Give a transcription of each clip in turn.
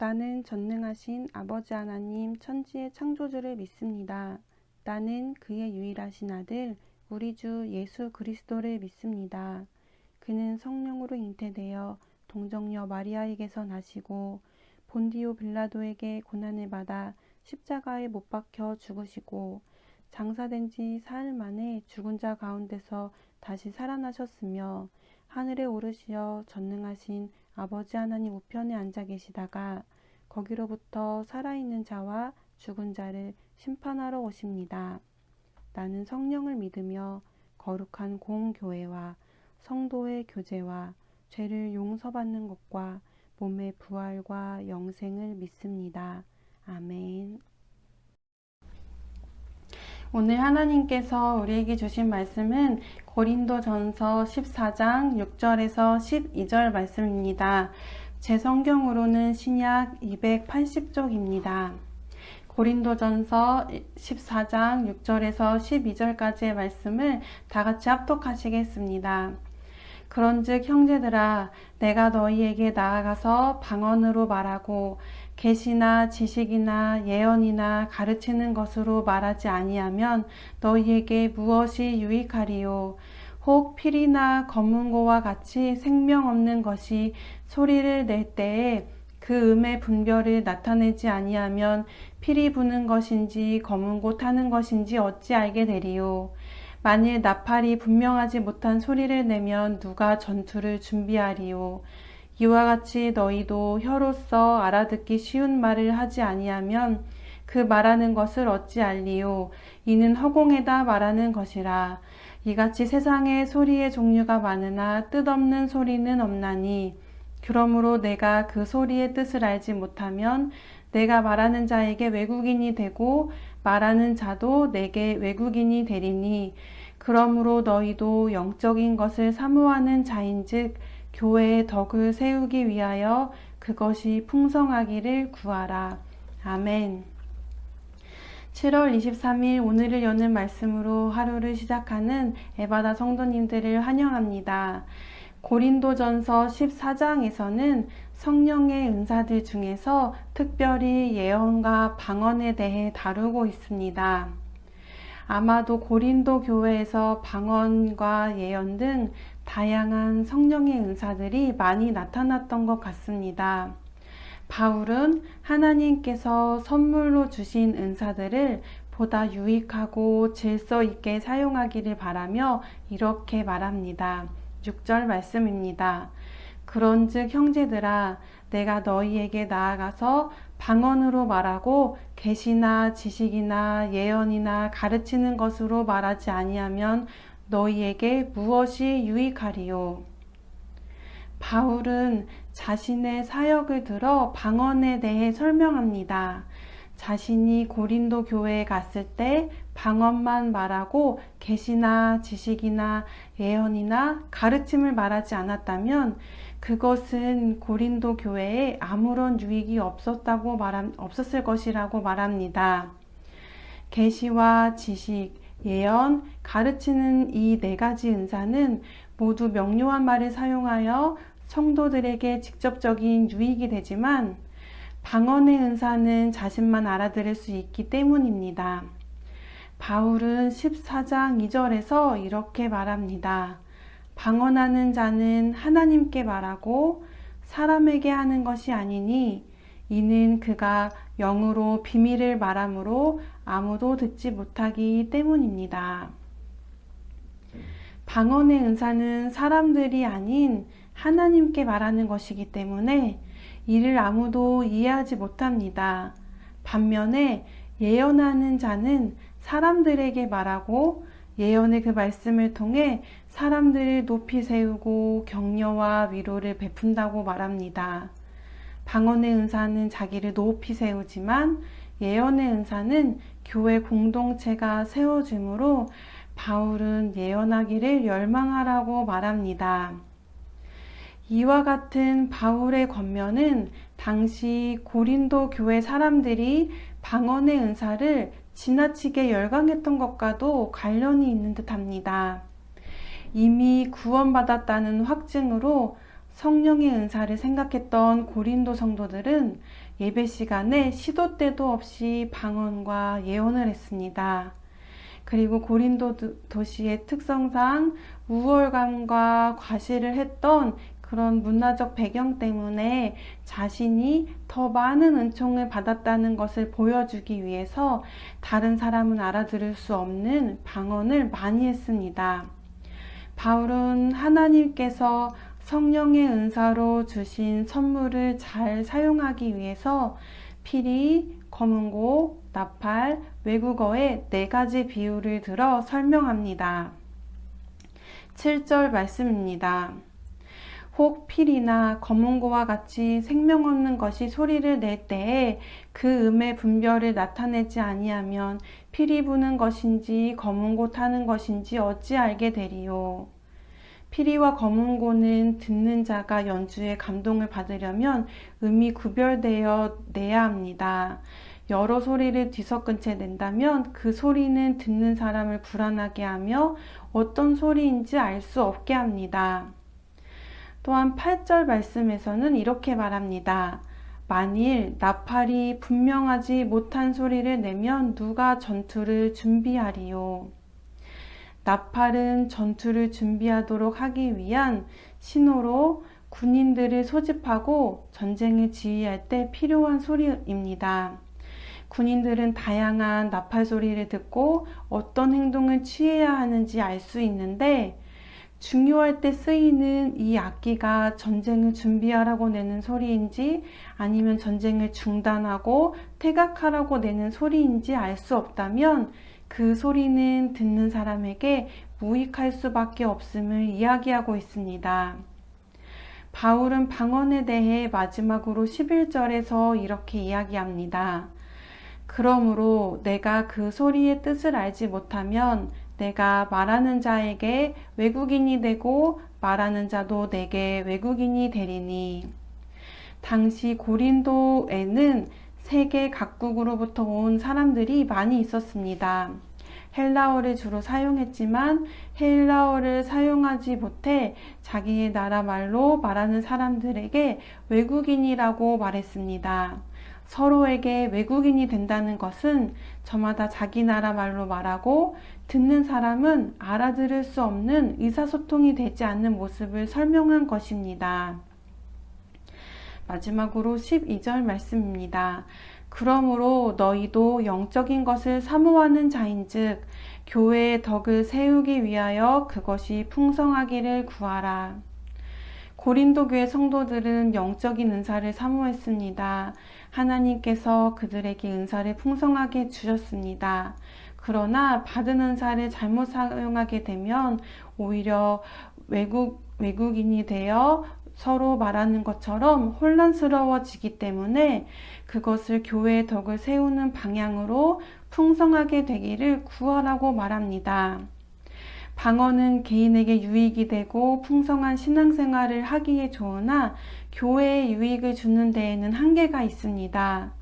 나는 전능하신 아버지 하나님 천지의 창조주를 믿습니다. 나는 그의 유일하신 아들 우리 주 예수 그리스도를 믿습니다. 그는 성령으로 잉태되어 동정녀 마리아에게서 나시고 본디오 빌라도에게 고난을 받아 십자가에 못 박혀 죽으시고 장사된 지 사흘 만에 죽은 자 가운데서 다시 살아나셨으며 하늘에 오르시어 전능하신 아버지 하나님 우편에 앉아 계시다가 거기로부터 살아있는 자와 죽은 자를 심판하러 오십니다. 나는 성령을 믿으며 거룩한 공교회와 성도의 교제와 죄를 용서받는 것과 몸의 부활과 영생을 믿습니다. 아멘. 오늘 하나님께서 우리에게 주신 말씀은 고린도전서 14장 6절에서 12절 말씀입니다. 제 성경으로는 신약 280쪽입니다. 고린도전서 14장 6절에서 12절까지의 말씀을 다 같이 합독하시겠습니다. 그런즉 형제들아 내가 너희에게 나아가서 방언으로 말하고 계시나 지식이나 예언이나 가르치는 것으로 말하지 아니하면 너희에게 무엇이 유익하리요. 혹 피리나 검은고와 같이 생명 없는 것이 소리를 낼 때에 그 음의 분별을 나타내지 아니하면 피리 부는 것인지 검은고 타는 것인지 어찌 알게 되리요. 만일 나팔이 분명하지 못한 소리를 내면 누가 전투를 준비하리요. 이와 같이 너희도 혀로서 알아듣기 쉬운 말을 하지 아니하면 그 말하는 것을 어찌 알리요. 이는 허공에다 말하는 것이라. 이같이 세상에 소리의 종류가 많으나 뜻없는 소리는 없나니 그러므로 내가 그 소리의 뜻을 알지 못하면 내가 말하는 자에게 외국인이 되고 말하는 자도 내게 외국인이 되리니 그러므로 너희도 영적인 것을 사모하는 자인즉 교회의 덕을 세우기 위하여 그것이 풍성하기를 구하라. 아멘. 7월 23일 오늘을 여는 말씀으로 하루를 시작하는 에바다 성도님들을 환영합니다. 고린도전서 14장에서는 성령의 은사들 중에서 특별히 예언과 방언에 대해 다루고 있습니다. 아마도 고린도 교회에서 방언과 예언 등 다양한 성령의 은사들이 많이 나타났던 것 같습니다. 바울은 하나님께서 선물로 주신 은사들을 보다 유익하고 질서 있게 사용하기를 바라며 이렇게 말합니다. 6절 말씀입니다. 그런즉 형제들아 내가 너희에게 나아가서 방언으로 말하고 계시나 지식이나 예언이나 가르치는 것으로 말하지 아니하면 너희에게 무엇이 유익하리요. 바울은 자신의 사역을 들어 방언에 대해 설명합니다. 자신이 고린도 교회에 갔을 때 방언만 말하고 계시나 지식이나 예언이나 가르침을 말하지 않았다면 그것은 고린도 교회에 아무런 유익이 없었을 것이라고 말합니다. 계시와 지식, 예언, 가르치는 이 네 가지 은사는 모두 명료한 말을 사용하여 성도들에게 직접적인 유익이 되지만 방언의 은사는 자신만 알아들을 수 있기 때문입니다. 바울은 14장 2절에서 이렇게 말합니다. 방언하는 자는 하나님께 말하고 사람에게 하는 것이 아니니 이는 그가 영으로 비밀을 말하므로 아무도 듣지 못하기 때문입니다. 방언의 은사는 사람들이 아닌 하나님께 말하는 것이기 때문에 이를 아무도 이해하지 못합니다. 반면에 예언하는 자는 사람들에게 말하고 예언의 그 말씀을 통해 사람들을 높이 세우고 격려와 위로를 베푼다고 말합니다. 방언의 은사는 자기를 높이 세우지만 예언의 은사는 교회 공동체가 세워지므로 바울은 예언하기를 열망하라고 말합니다. 이와 같은 바울의 권면은 당시 고린도 교회 사람들이 방언의 은사를 지나치게 열광했던 것과도 관련이 있는 듯합니다. 이미 구원받았다는 확증으로 성령의 은사를 생각했던 고린도 성도들은 예배 시간에 시도 때도 없이 방언과 예언을 했습니다. 그리고 고린도 도시의 특성상 우월감과 과시를 했던 그런 문화적 배경 때문에 자신이 더 많은 은총을 받았다는 것을 보여주기 위해서 다른 사람은 알아들을 수 없는 방언을 많이 했습니다. 바울은 하나님께서 성령의 은사로 주신 선물을 잘 사용하기 위해서 피리, 검은고, 나팔, 외국어의 4가지 비유를 들어 설명합니다. 7절 말씀입니다. 혹 피리나 검은고와 같이 생명 없는 것이 소리를 낼 때에 그 음의 분별을 나타내지 아니하면 피리 부는 것인지 검은고 타는 것인지 어찌 알게 되리요. 피리와 검은고는 듣는 자가 연주에 감동을 받으려면 음이 구별되어 내야 합니다. 여러 소리를 뒤섞은 채 낸다면 그 소리는 듣는 사람을 불안하게 하며 어떤 소리인지 알 수 없게 합니다. 또한 8절 말씀에서는 이렇게 말합니다. 만일 나팔이 분명하지 못한 소리를 내면 누가 전투를 준비하리요. 나팔은 전투를 준비하도록 하기 위한 신호로 군인들을 소집하고 전쟁을 지휘할 때 필요한 소리입니다. 군인들은 다양한 나팔 소리를 듣고 어떤 행동을 취해야 하는지 알 수 있는데 중요할 때 쓰이는 이 악기가 전쟁을 준비하라고 내는 소리인지 아니면 전쟁을 중단하고 퇴각하라고 내는 소리인지 알 수 없다면 그 소리는 듣는 사람에게 무익할 수밖에 없음을 이야기하고 있습니다. 바울은 방언에 대해 마지막으로 11절에서 이렇게 이야기합니다. 그러므로 내가 그 소리의 뜻을 알지 못하면 내가 말하는 자에게 외국인이 되고 말하는 자도 내게 외국인이 되리니. 당시 고린도에는 세계 각국으로부터 온 사람들이 많이 있었습니다. 헬라어를 주로 사용했지만 헬라어를 사용하지 못해 자기의 나라 말로 말하는 사람들에게 외국인이라고 말했습니다. 서로에게 외국인이 된다는 것은 저마다 자기 나라 말로 말하고 듣는 사람은 알아들을 수 없는 의사소통이 되지 않는 모습을 설명한 것입니다. 마지막으로 12절 말씀입니다. 그러므로 너희도 영적인 것을 사모하는 자인즉 교회의 덕을 세우기 위하여 그것이 풍성하기를 구하라. 고린도 교회 성도들은 영적인 은사를 사모했습니다. 하나님께서 그들에게 은사를 풍성하게 주셨습니다. 그러나 받은 은사를 잘못 사용하게 되면 오히려 외국인이 되어 서로 말하는 것처럼 혼란스러워지기 때문에 그것을 교회의 덕을 세우는 방향으로 풍성하게 되기를 구하라고 말합니다. 방언은 개인에게 유익이 되고 풍성한 신앙생활을 하기에 좋으나 교회에 유익을 주는 데에는 한계가 있습니다.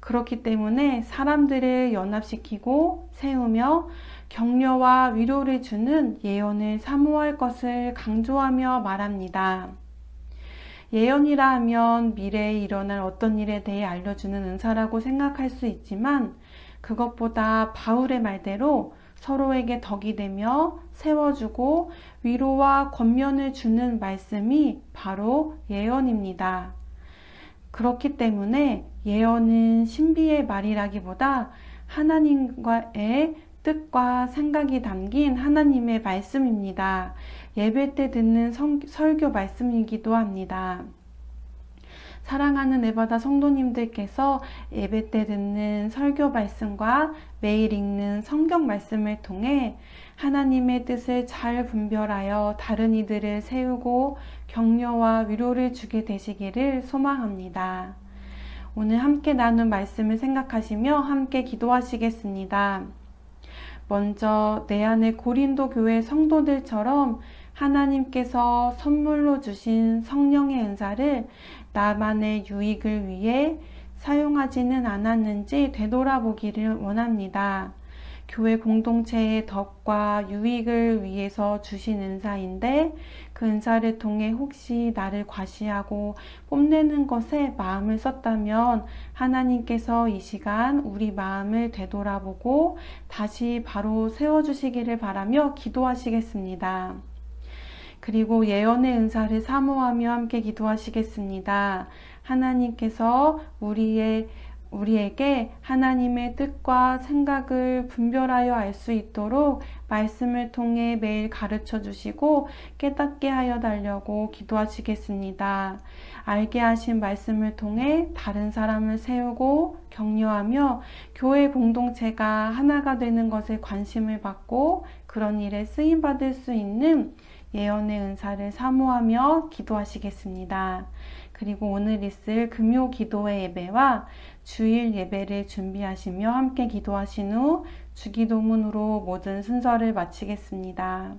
그렇기 때문에 사람들을 연합시키고 세우며 격려와 위로를 주는 예언을 사모할 것을 강조하며 말합니다. 예언이라 하면 미래에 일어날 어떤 일에 대해 알려주는 은사라고 생각할 수 있지만 그것보다 바울의 말대로 서로에게 덕이 되며 세워주고 위로와 권면을 주는 말씀이 바로 예언입니다. 그렇기 때문에 예언은 신비의 말이라기보다 하나님과의 뜻과 생각이 담긴 하나님의 말씀입니다. 예배 때 듣는 설교 말씀이기도 합니다. 사랑하는 에바다 성도님들께서 예배 때 듣는 설교 말씀과 매일 읽는 성경 말씀을 통해 하나님의 뜻을 잘 분별하여 다른 이들을 세우고 격려와 위로를 주게 되시기를 소망합니다. 오늘 함께 나눈 말씀을 생각하시며 함께 기도하시겠습니다. 먼저 내 안에 고린도 교회 성도들처럼 하나님께서 선물로 주신 성령의 은사를 나만의 유익을 위해 사용하지는 않았는지 되돌아보기를 원합니다. 교회 공동체의 덕과 유익을 위해서 주신 은사인데 그 은사를 통해 혹시 나를 과시하고 뽐내는 것에 마음을 썼다면 하나님께서 이 시간 우리 마음을 되돌아보고 다시 바로 세워주시기를 바라며 기도하시겠습니다. 그리고 예언의 은사를 사모하며 함께 기도하시겠습니다. 하나님께서 우리에게 하나님의 뜻과 생각을 분별하여 알 수 있도록 말씀을 통해 매일 가르쳐 주시고 깨닫게 하여 달라고 기도하시겠습니다. 알게 하신 말씀을 통해 다른 사람을 세우고 격려하며 교회 공동체가 하나가 되는 것에 관심을 받고 그런 일에 쓰임 받을 수 있는 예언의 은사를 사모하며 기도하시겠습니다. 그리고 오늘 있을 금요 기도회 예배와 주일 예배를 준비하시며 함께 기도하신 후 주기도문으로 모든 순서를 마치겠습니다.